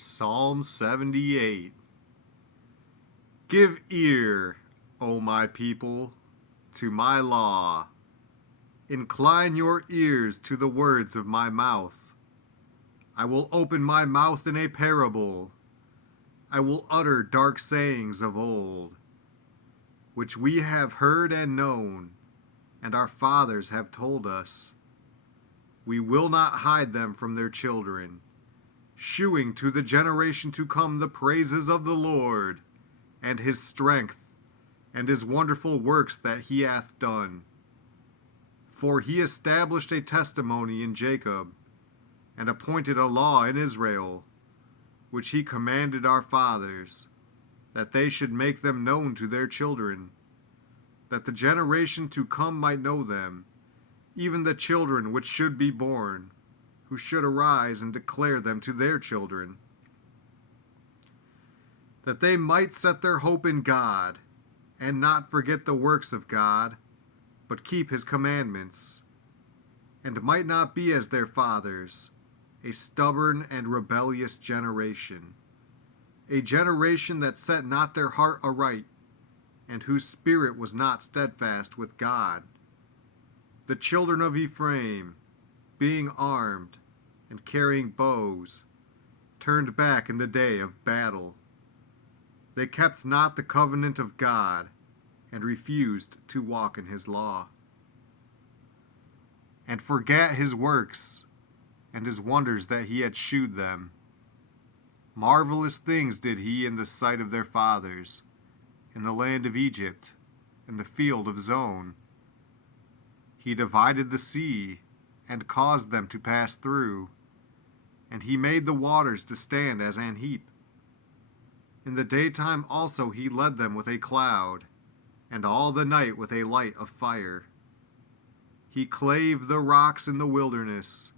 Psalm 78. Give ear, O my people, to my law. Incline your ears to the words of my mouth. I will open my mouth in a parable. I will utter dark sayings of old, which we have heard and known, and our fathers have told us. We will not hide them from their children, shewing to the generation to come the praises of the Lord, and his strength, and his wonderful works that he hath done. For he established a testimony in Jacob, and appointed a law in Israel, which he commanded our fathers, that they should make them known to their children, that the generation to come might know them, even the children which should be born, who should arise and declare them to their children, that they might set their hope in God, and not forget the works of God, but keep his commandments, and might not be as their fathers, a stubborn and rebellious generation, a generation that set not their heart aright, and whose spirit was not steadfast with God. The children of Ephraim, being armed and carrying bows, turned back in the day of battle. They kept not the covenant of God, and refused to walk in his law, and forgat his works, and his wonders that he had shewed them. Marvelous things did he in the sight of their fathers, in the land of Egypt, in the field of Zon. He divided the sea, and caused them to pass through, and he made the waters to stand as an heap. In the daytime also he led them with a cloud, and all the night with a light of fire. He clave the rocks in the wilderness,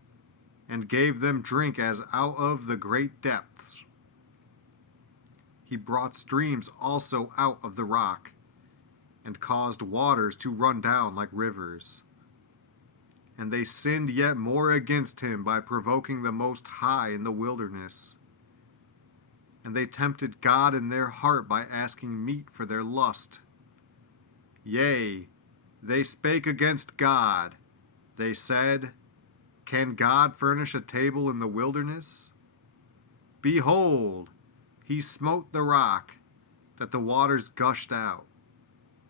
and gave them drink as out of the great depths. He brought streams also out of the rock, and caused waters to run down like rivers. And they sinned yet more against him by provoking the Most High in the wilderness. And they tempted God in their heart by asking meat for their lust. Yea, they spake against God. They said, Can God furnish a table in the wilderness? Behold, he smote the rock, that the waters gushed out,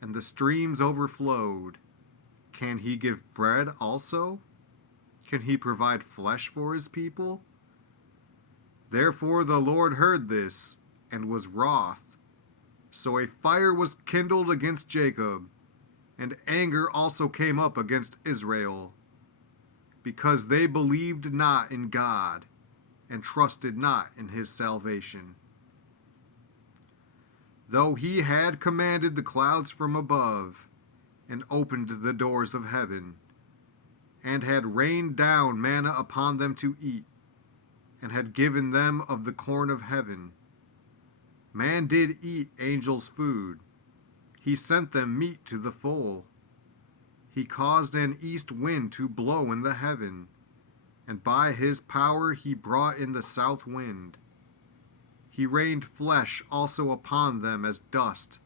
and the streams overflowed. Can he give bread also? Can he provide flesh for his people? Therefore the Lord heard this, and was wroth. So a fire was kindled against Jacob, and anger also came up against Israel, because they believed not in God, and trusted not in his salvation. Though he had commanded the clouds from above, and opened the doors of heaven, and had rained down manna upon them to eat, and had given them of the corn of heaven. Man did eat angels' food. He sent them meat to the full. He caused an east wind to blow in the heaven, and by his power he brought in the south wind. He rained flesh also upon them as dust,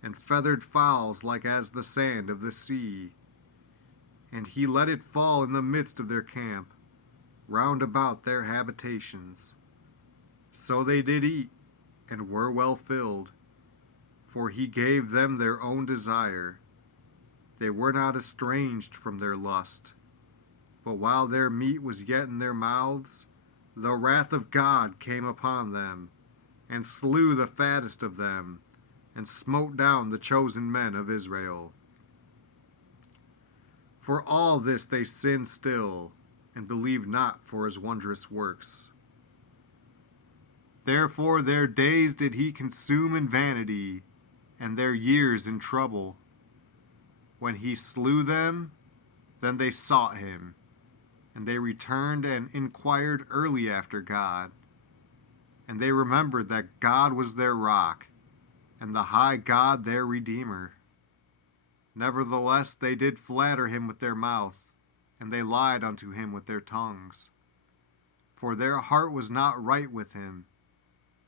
and feathered fowls like as the sand of the sea. And he let it fall in the midst of their camp, round about their habitations. So they did eat, and were well filled, for he gave them their own desire. They were not estranged from their lust. But while their meat was yet in their mouths, the wrath of God came upon them, and slew the fattest of them, and smote down the chosen men of Israel. For all this they sinned still, and believed not for his wondrous works. Therefore their days did he consume in vanity, and their years in trouble. When he slew them, then they sought him, and they returned and inquired early after God. And they remembered that God was their rock, and the high God their Redeemer. Nevertheless they did flatter him with their mouth, and they lied unto him with their tongues. For their heart was not right with him,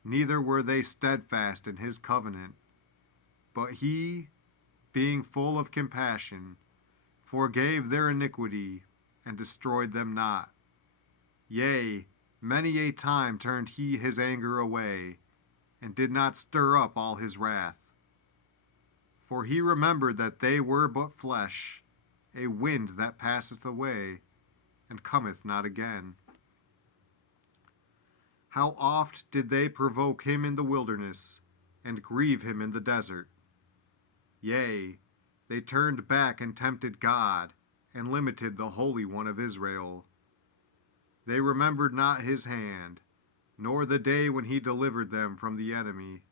neither were they steadfast in his covenant. But he, being full of compassion, forgave their iniquity, and destroyed them not. Yea, many a time turned he his anger away, and did not stir up all his wrath. For he remembered that they were but flesh, a wind that passeth away, and cometh not again. How oft did they provoke him in the wilderness, and grieve him in the desert? Yea, they turned back and tempted God, and limited the Holy One of Israel. They remembered not his hand, nor the day when he delivered them from the enemy.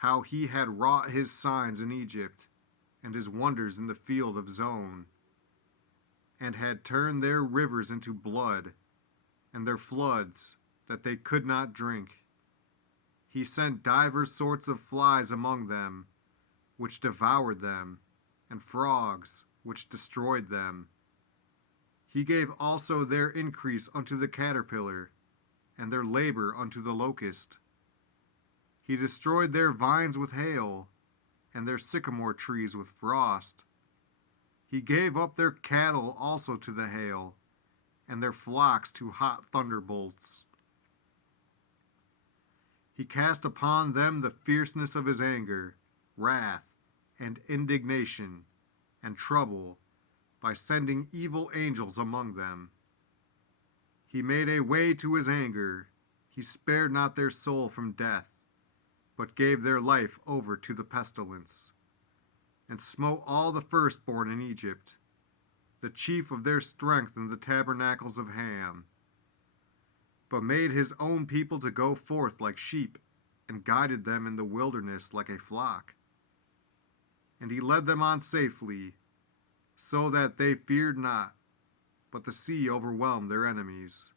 How he had wrought his signs in Egypt, and his wonders in the field of Zon, and had turned their rivers into blood, and their floods that they could not drink. He sent divers sorts of flies among them, which devoured them, and frogs, which destroyed them. He gave also their increase unto the caterpillar, and their labor unto the locust. He destroyed their vines with hail, and their sycamore trees with frost. He gave up their cattle also to the hail, and their flocks to hot thunderbolts. He cast upon them the fierceness of his anger, wrath, and indignation, and trouble, by sending evil angels among them. He made a way to his anger. He spared not their soul from death, but gave their life over to the pestilence, and smote all the firstborn in Egypt, the chief of their strength in the tabernacles of Ham, but made his own people to go forth like sheep, and guided them in the wilderness like a flock. And he led them on safely, so that they feared not, but the sea overwhelmed their enemies.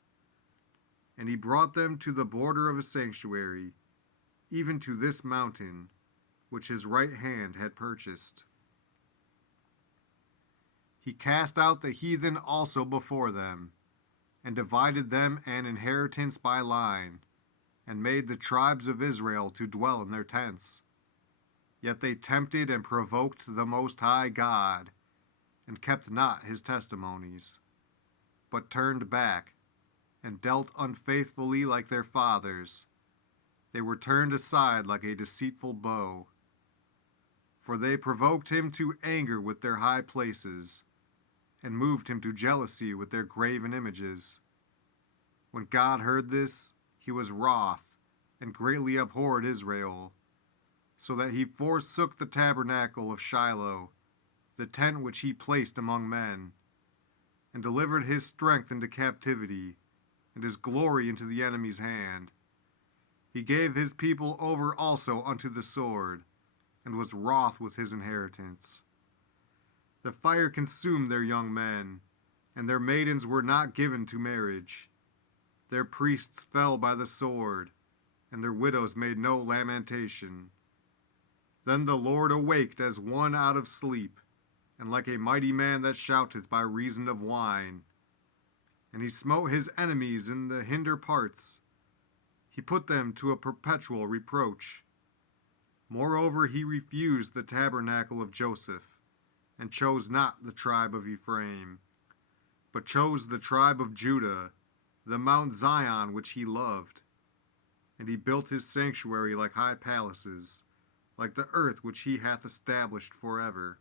And he brought them to the border of his sanctuary, even to this mountain, which his right hand had purchased. He cast out the heathen also before them, and divided them an inheritance by line, and made the tribes of Israel to dwell in their tents. Yet they tempted and provoked the Most High God, and kept not his testimonies, but turned back, and dealt unfaithfully like their fathers. They were turned aside like a deceitful bow. For they provoked him to anger with their high places, and moved him to jealousy with their graven images. When God heard this, he was wroth, and greatly abhorred Israel, so that he forsook the tabernacle of Shiloh, the tent which he placed among men, and delivered his strength into captivity, and his glory into the enemy's hand. He gave his people over also unto the sword, and was wroth with his inheritance. The fire consumed their young men, and their maidens were not given to marriage. Their priests fell by the sword, and their widows made no lamentation. Then the Lord awaked as one out of sleep, and like a mighty man that shouteth by reason of wine. And he smote his enemies in the hinder parts. He put them to a perpetual reproach. Moreover, he refused the tabernacle of Joseph, and chose not the tribe of Ephraim, but chose the tribe of Judah, the Mount Zion which he loved. And he built his sanctuary like high palaces, like the earth which he hath established forever.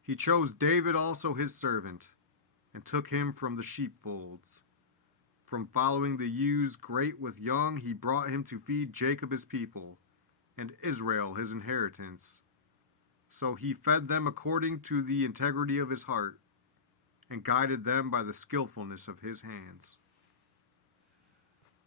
He chose David also his servant, and took him from the sheepfolds. From following the ewes great with young, he brought him to feed Jacob his people, and Israel his inheritance. So he fed them according to the integrity of his heart, and guided them by the skillfulness of his hands.